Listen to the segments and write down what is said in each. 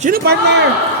Sino partner?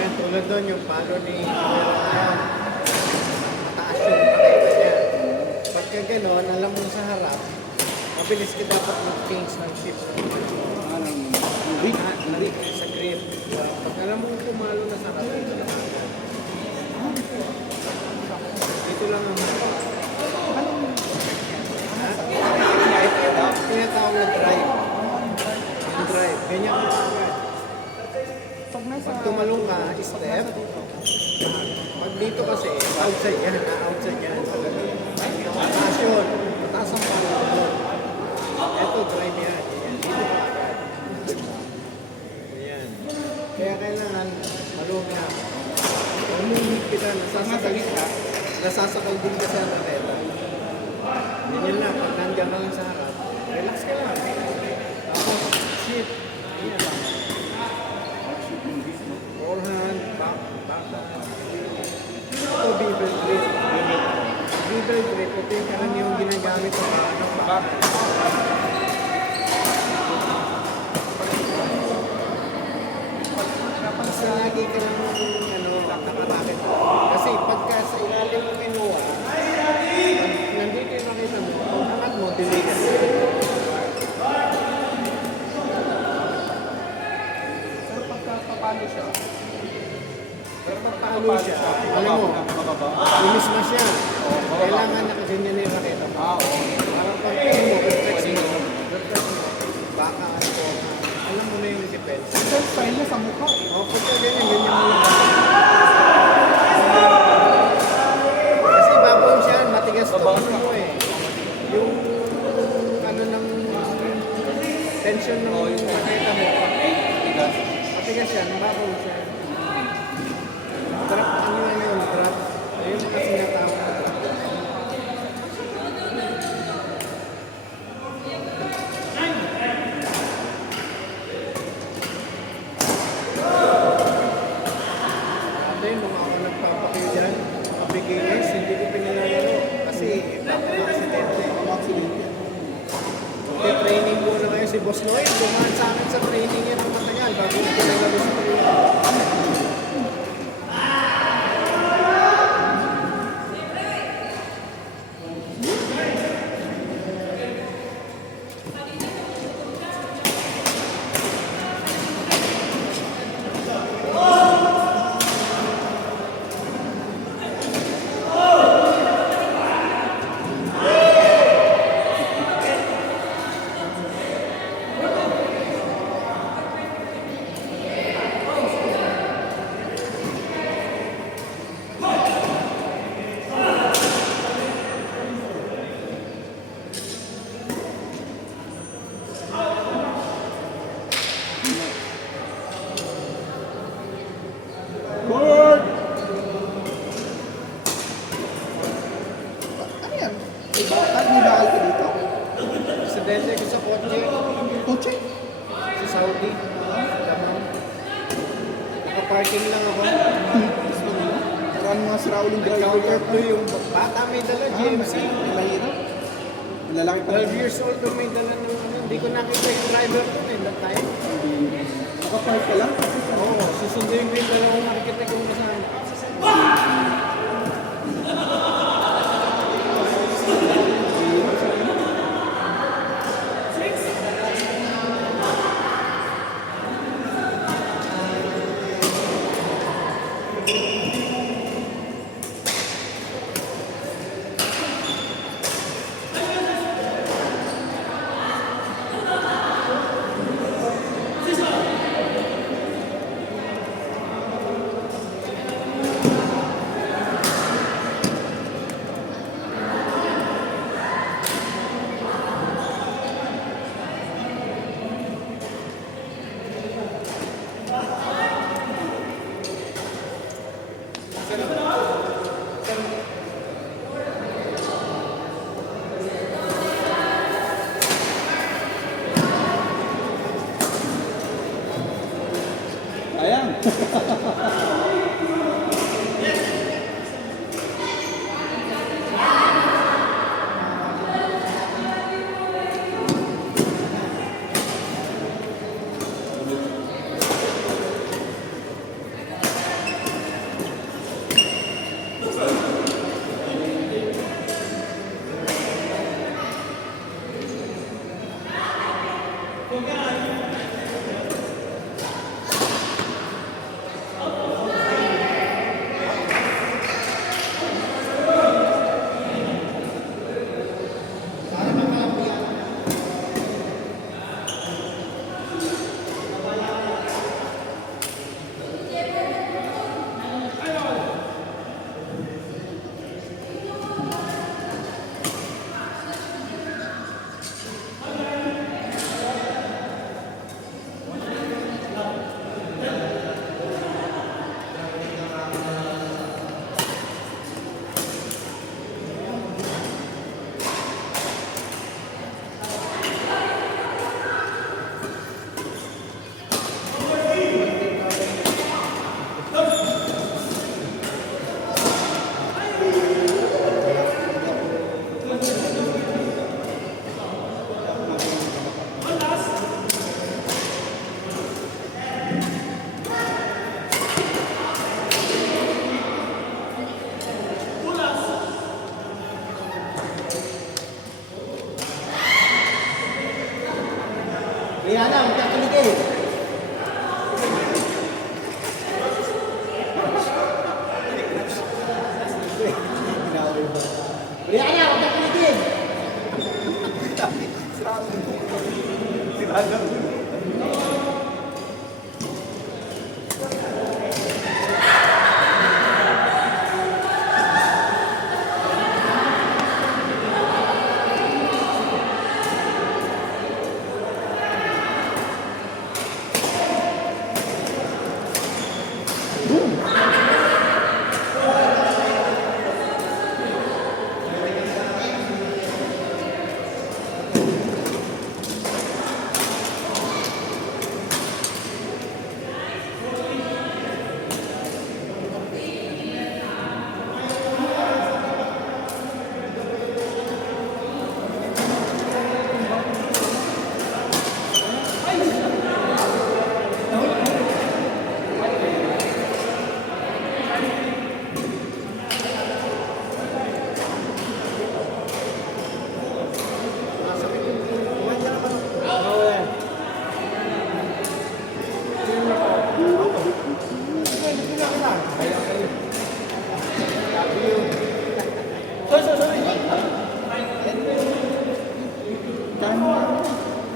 Yan, tulad doon yung palo ni mataas yung pakita niya. Pagka gano'n, alam mo sa harap, mabilis ka dapat mag-change ng shift. Sa grip. Pag alam mo pumalo na sa harap, dito lang ang tinatawag na drive. Yung drive. Ganyan ko agad. Pag tumalong ka, step. Pag dito kasi, outside yan. Outside yan. Mataas yun. Mataas ang palo doon. Ito, drive yan. Dito ka agad. Ayan. Kaya kailangan malong ka. Umumit kita, nasasakal din ka sa raketa. Ganyan lang. Pag nandiyan ka lang sa harap, relax ka lang. Tapos, shift. Ayan lang. Forehand, back. Ito, beaver grip. Beaver grip, ito yung karaniwang ginagamit sa ng back. Basta lagi ka lang nakatakit. Kasi pagka sa ilalim mo kinuha, nandito yung nakita mo, kung angat mo, delay ka. Pero pagkapapalo siya. Palo siya, alam mo, limis na siya. Kailangan nakaganyan na yung raketa mo. Parang pag-pin mo, perfect mo. Baka ano, alam mo na yung defense. Ito yung style niya sa mukha. Pagka ganyan mo lang. Kasi babaw siya, matigas to. Ano eh. Yung ano ng tension ng raketa mo. Matigas yan, babaw siya. Drop, ano na yun, drop. Ayun kasi natawag na drop. Dati, nung ako nagpapakil dyan, mga beginners, hindi ko pinilalaro. Kasi, bakit aksidente. Training ko na ngayon si Boss Noy. Dumaan sa akin sa training yan ng matagal bago na pinalaro sa training. Board! Ano yan? May bakal ka dito? Aksidente ko sa kotse. Kotse? Sa Saudi. Damang. Naka-parking lang ako. Parang mga sirauling driver. Counter to yung bata may dala, GMC. Mahirap. Malalaki pa. 12 years old may dala ng ano. Hindi ko nakita yung driver ko eh. That time. Nakapark ka lang? Oo, susunduin ko yung dalawang nakikita kong kasama. Rihanna, magkakilig eh. Rihanna, magkakilig.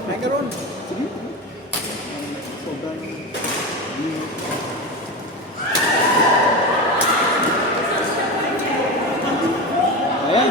Macaron. Sige. Sobrang... Ayan.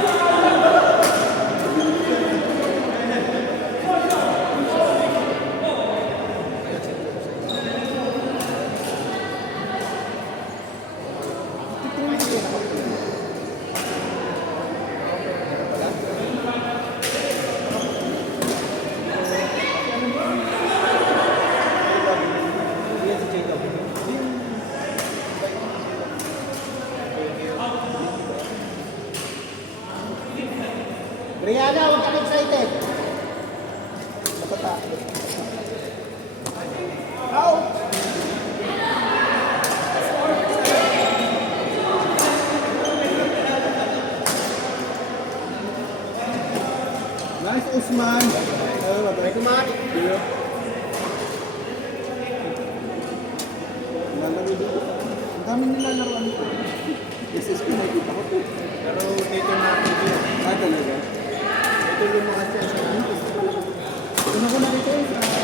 Rihanna, huwag ka excited. Matata. Out. Nice, Usman. Kumari. Lalaro dito. Ang dami nilalaroan ko. SSP nakikita ko po. Pero dito natin dito. Ah, talaga? Ito lumakas yan sa Una ko nakita yun sa...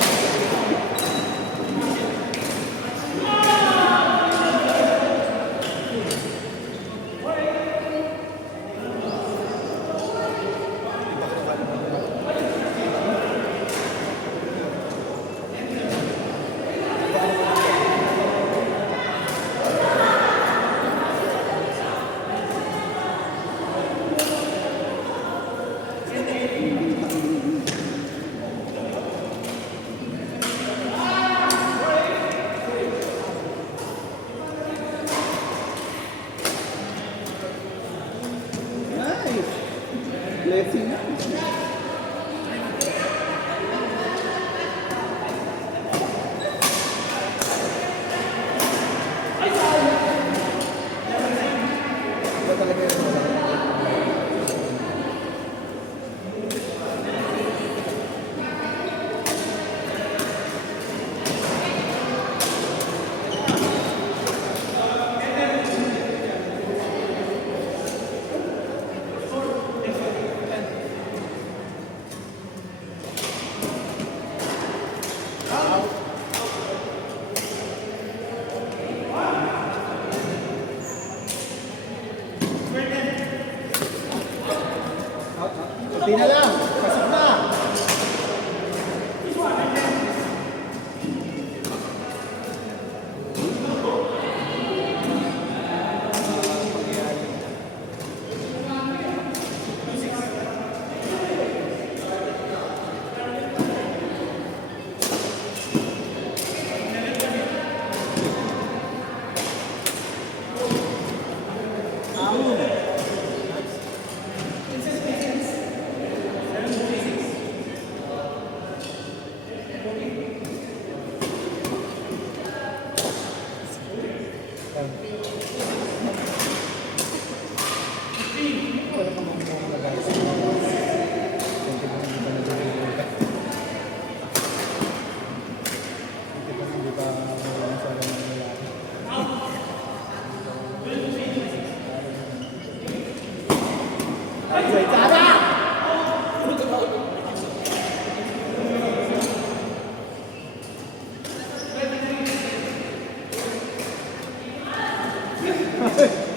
Kunti na lang. Pasok na.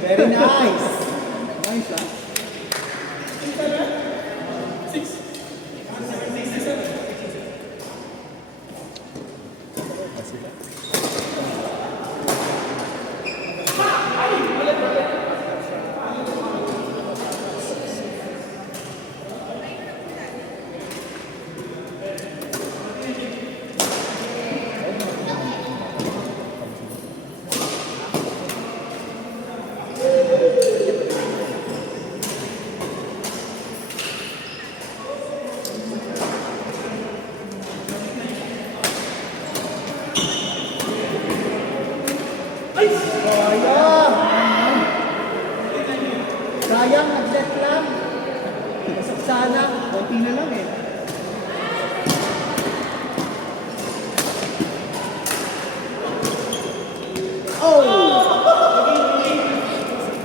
Very nice. Nice, ah. Sayang. Sayang, nag-let lang. Pasok sana. Konti na lang eh. Oh!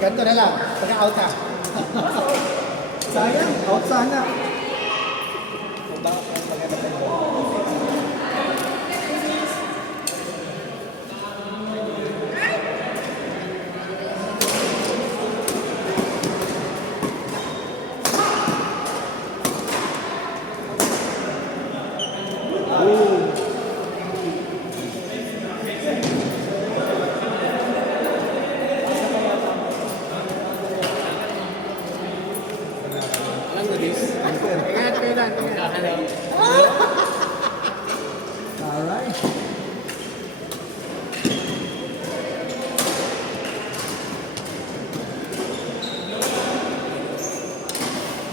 Ganito na lang. Pagka-out ka. Sayang, out sana. Ingat kayo lang. Alright.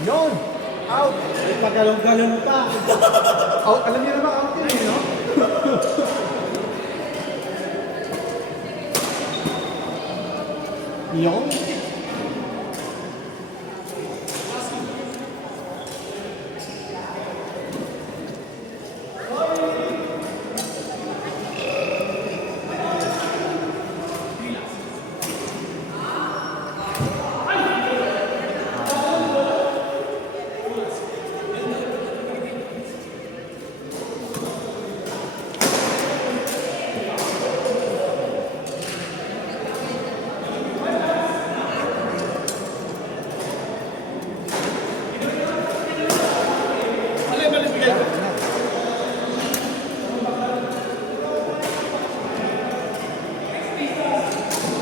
Yun! Out! Pagalaw-galaw pa. Out, alam niyo naman out yun eh, no? Yun!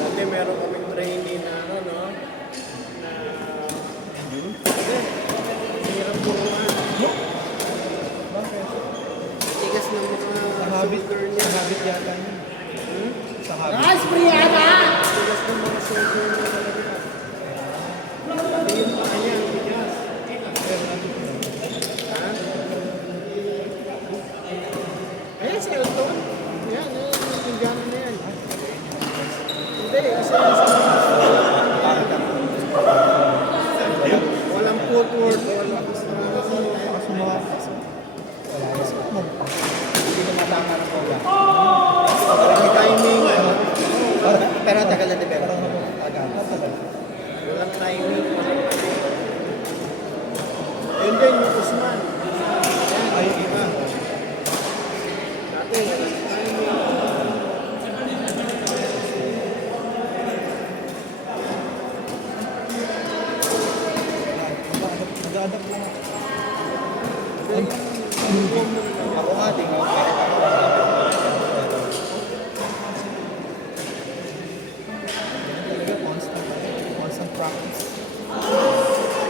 Dati meron kaming trainee na ano, no? Na... Hirap bukuhan. Tigas ng mga shoulder niya. Sa habit yata yun. Sa habit. Nice, Brianna! Tigas ng mga shoulder niya talaga. Pati yung paa niya, tigas. Ha? Ayan si Elton. Yan, yung Indiano na yan. Hindi, isa yan sa mga walang footwork, walang Sumuha. Wala yan. Hindi na matama ng bola. walang timing. Pero tagal na develop. Tagal. Walang timing. Yun din yung Usman. Ay, iba. Dati Nag-adapt lang ako. Ako nga, di nga. Talaga, constant practice.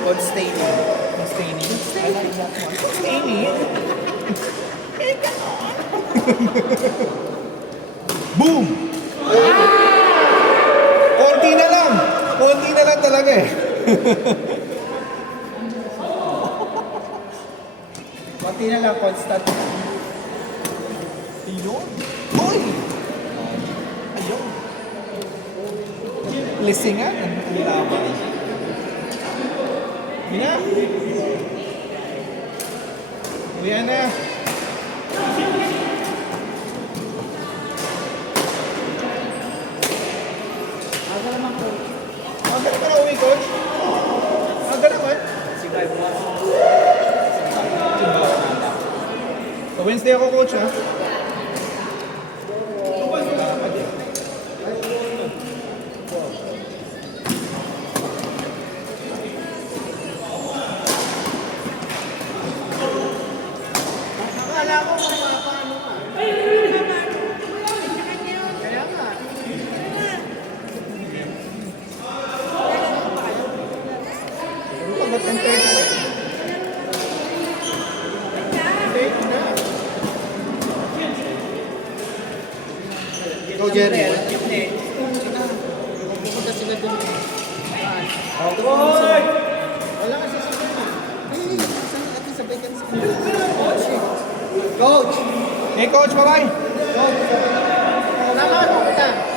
Constaining. Sustaining. I like that one. Sustaining. Boom! Konti na lang! Konti na lang talaga eh. Konti na lang, constant. Ayun! Hoy! Ayun! Lisingan ang laban. Hina! Uwi na! Aga naman ko. Aga naman na uwi, coach? Aga naman? So Wednesday ako, coach, ha? Akala ko mapapaano ka. Kaya nga. Ano ka, ba't ang third? Late na. Ikaw, Jerry. Pupunta sila dun. Wala kasi sila. Ay, ate sabay ka sa Coach! Hey, coach, bye-bye! Coach! Tama, pupunta.